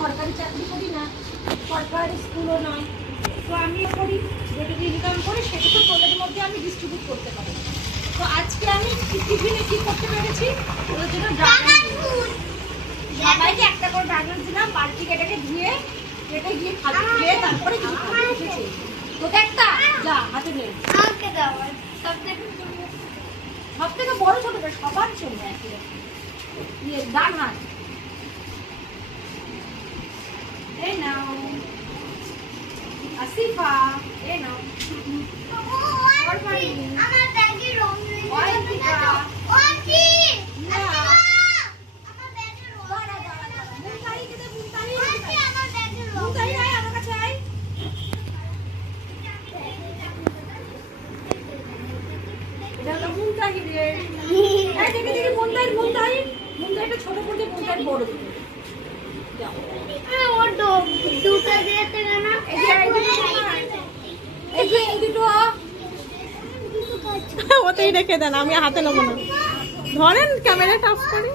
সরকারি চাকরি করি না, সরকারি স্কুলও নয়, তো আমি করি যেটুকু ইনকাম করি সেটুকু তোদের মধ্যে আমি ডিস্ট্রিবিউট করতে পারি। তো আজকে আমি টিফিনে কী করতে পেরেছি, ওদের জন্য ড্রাগন ফ্রুট, সবাইকে একটা করে ড্রাগন দিলাম, বালতি কেটে ধুয়ে কেটে গিয়ে খালি খেয়ে তারপরে কিছু খাবে এসেছে। তোকে একটা যা হাতে নে, আমাকে দাও। সব থেকে বড় ছোটটা সবার জন্য একই ডান হাত। এই নাও আসিফা, এই নাও আমার ব্যাগে রং রয়েছে না। ও কি? আমার ব্যাগে রং। মুনতাহি কে দে, মুনতাহি ওকে আমার ব্যাগে রং। মুনতাহি আয় আমার কাছে আয়। এটা হলো মুনতাহি রে। এই দেখি দেখি মুনতাহি, মুনতাহি মুনতাহিটা ছোট করে মুনতাহি বড় করে দাও। ও দুটো দিয়েছে না। এই যে এই দুটো ওতেই রেখে দেন, আমি হাতে নেবো না। ধরেন ক্যামেরাটা অফ করি।